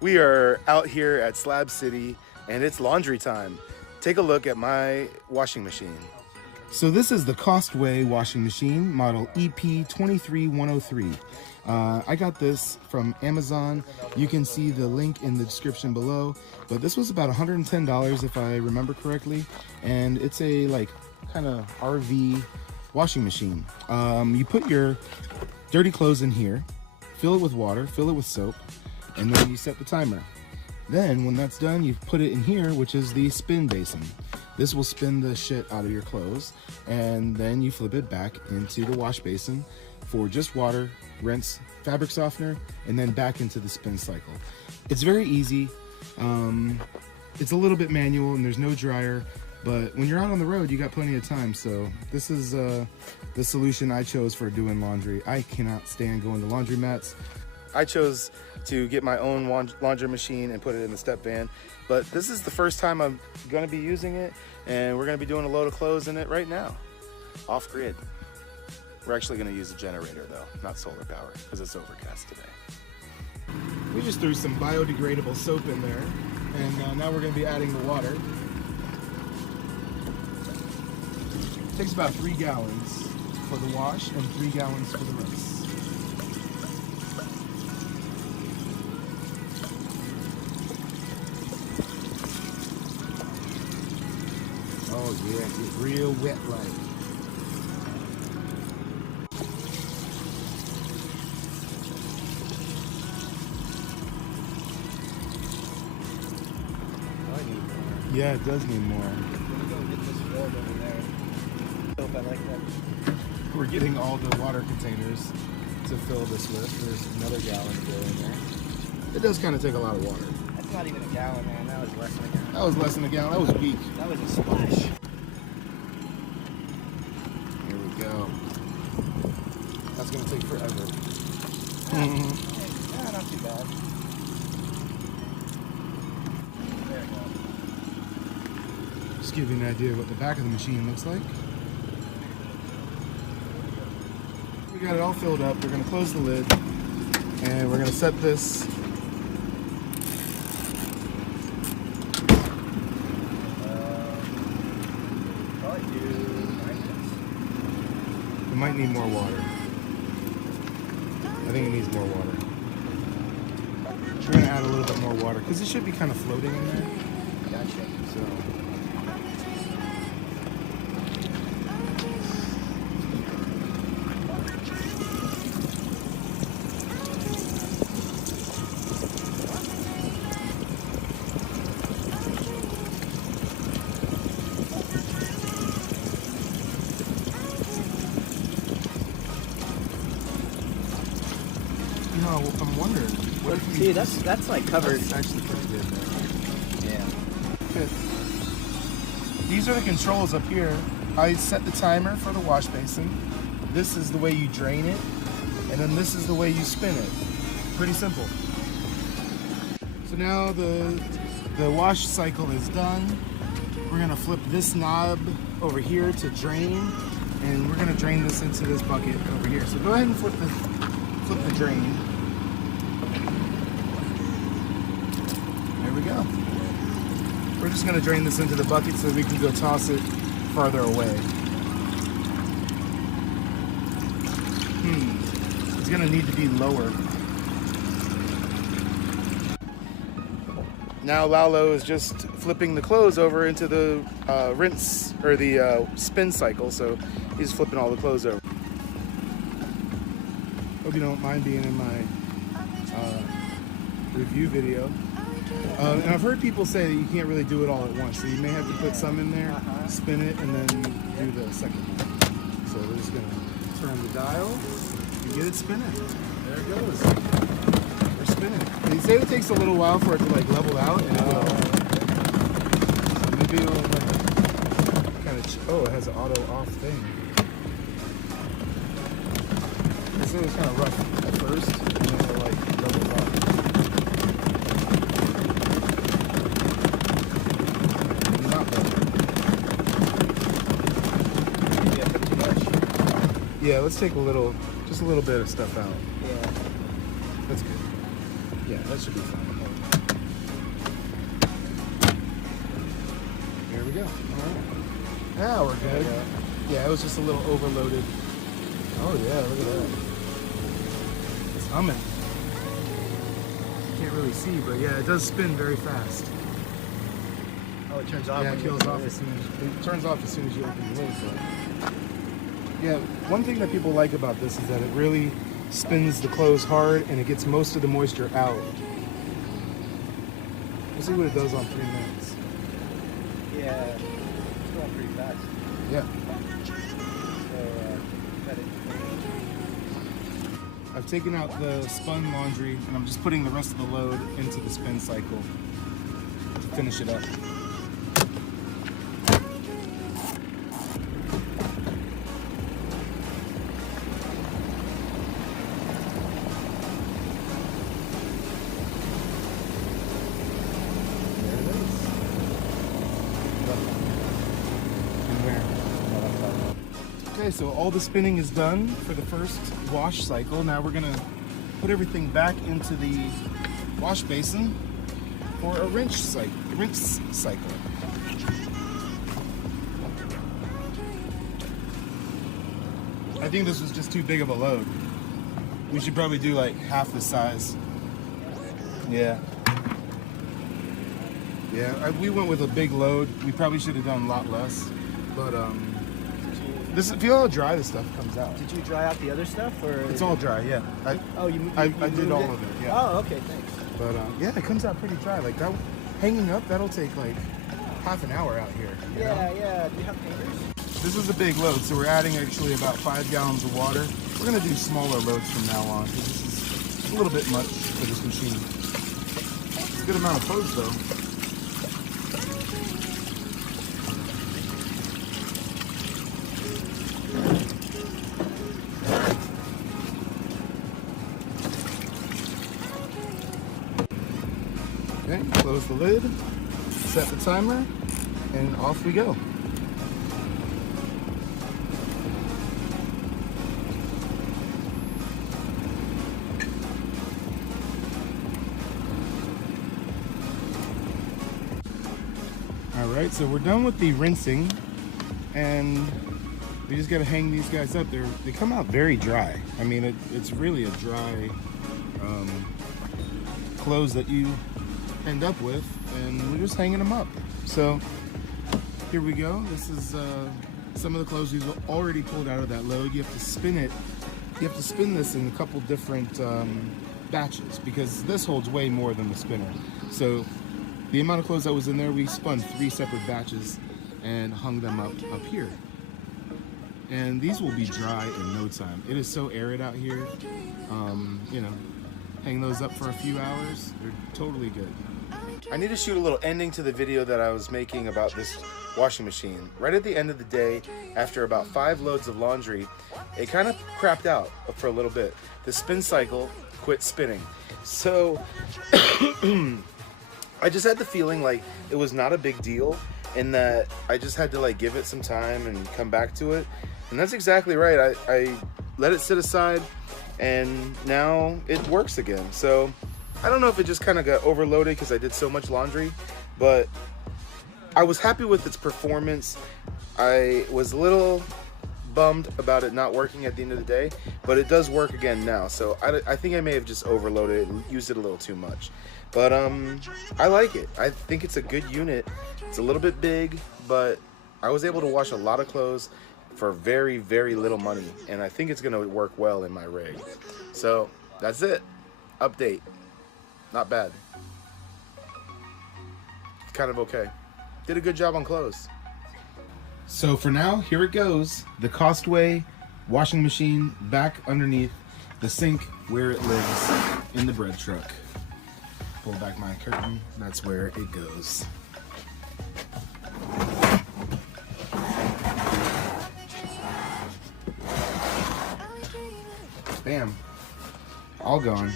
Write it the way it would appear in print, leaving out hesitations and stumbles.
We are out here at Slab City and it's laundry time. Take a look at my washing machine. So this is the Costway washing machine, model EP23103. I got this from Amazon. You can see the link in the description below, but this was about $110 if I remember correctly, and it's a like kind of RV washing machine. You put your dirty clothes in here, fill it with water, fill it with soap, and then you set the timer. Then when that's done, you put it in here, which is the spin basin. This will spin the shit out of your clothes, and then you flip it back into the wash basin for just water, rinse, fabric softener, and then back into the spin cycle. It's very easy. It's a little bit manual and there's no dryer, but when you're out on the road, you got plenty of time. So this is the solution I chose for doing laundry. I cannot stand going to laundromats. I chose to get my own laundry machine and put it in the step van, but this is the first time I'm gonna be using it, and we're gonna be doing a load of clothes in it right now, off grid. We're actually gonna use a generator though, not solar power, because it's overcast today. We just threw some biodegradable soap in there, and now we're gonna be adding the water. It takes about 3 gallons for the wash and 3 gallons for the rinse. Oh yeah, get real wet like. Yeah, it does need more. We're getting all the water containers to fill this with. There's another gallon to go in there. It does kind of take a lot of water. That's not even a gallon, man. That was less than a gallon. That was less than a gallon. That was weak. That was a splash. Here we go. That's going to take forever. Yeah, not too bad. There we go. Just give you an idea of what the back of the machine looks like. We got it all filled up. We're going to close the lid and we're going to set this. It might need more water. I think it needs more water. We're going to add a little bit more water because it should be kind of floating in there. Gotcha. So. No, I'm wondering. What if See, that's like covered. That's actually pretty good there. Yeah. Good. These are the controls up here. I set the timer for the wash basin. This is the way you drain it, and then this is the way you spin it. Pretty simple. So now the wash cycle is done. We're gonna flip this knob over here to drain, and we're gonna drain this into this bucket over here. So go ahead and flip the drain. There we go. We're just gonna drain this into the bucket so we can go toss it farther away. It's gonna need to be lower. Now Lalo is just flipping the clothes over into the rinse, or the spin cycle, so he's flipping all the clothes over. Hope you don't mind being in my review video. And I've heard people say that you can't really do it all at once, so you may have to put some in there, spin it, and then do the second one. So we're just gonna turn the dial and get it spinning. There it goes. We're spinning. They say it takes a little while for it to like level out, and it will. So maybe it'll like kind of. Oh, it has an auto off thing. So it was kind of rough at first, and then it'll like level off. Yeah, let's take just a little bit of stuff out. Yeah. That's good. Yeah, that should be fine. There we go. All right. Now we're good. Yeah, it was just a little overloaded. Oh yeah, look at that. It's humming. You can't really see, but yeah, it does spin very fast. Oh, it turns off. Yeah, when it you kills open off the as lid. soon as it turns off as soon as you open the lid. So. Yeah, one thing that people like about this is that it really spins the clothes hard and it gets most of the moisture out. We'll see what it does on 3 minutes. Yeah, it's going pretty fast. Yeah. So, got it. I've taken out the spun laundry and I'm just putting the rest of the load into the spin cycle to finish it up. Okay, so all the spinning is done for the first wash cycle. Now we're gonna put everything back into the wash basin for a rinse cycle. I think this was just too big of a load. We should probably do like half the size. Yeah. Yeah, we went with a big load. We probably should have done a lot less, but feel how dry this stuff comes out. Did you dry out the other stuff, or? It's all dry, yeah. I did all of it, yeah. Oh, okay, thanks. But yeah, it comes out pretty dry. Like that, hanging up, that'll take like half an hour out here. You know? Yeah. Do you have hangers? This is a big load, so we're adding actually about 5 gallons of water. We're gonna do smaller loads from now on, because this is a little bit much for this machine. It's a good amount of clothes though. Okay, close the lid, set the timer, and off we go. All right, so we're done with the rinsing, and we just gotta hang these guys up. They come out very dry. I mean, it's really a dry clothes that you end up with, and we're just hanging them up. So here we go. This is some of the clothes we've already pulled out of that load. You have to spin it. You have to spin this in a couple different batches, because this holds way more than the spinner. So the amount of clothes that was in there, we spun 3 separate batches and hung them up here. And these will be dry in no time. It is so arid out here. You know, hang those up for a few hours, they're totally good. I need to shoot a little ending to the video that I was making about this washing machine. Right at the end of the day, after about 5 loads of laundry, it kind of crapped out for a little bit. The spin cycle quit spinning. So I just had the feeling like it was not a big deal, and that I just had to like give it some time and come back to it. And that's exactly right. I let it sit aside, and now it works again. So I don't know if it just kind of got overloaded because I did so much laundry, but I was happy with its performance. I was a bummed about it not working at the end of the day, but it does work again now. So I think I may have just overloaded it and used it a little too much. But I like it. I think it's a good unit. It's a little bit big, but I was able to wash a lot of clothes for very, very little money, and I think it's gonna work well in my rig. So that's it. Update. Not bad. Kind of okay. Did a good job on clothes. So for now, here it goes. The Costway washing machine back underneath the sink where it lives in the bread truck. Pull back my curtain. That's where it goes. Bam. All gone.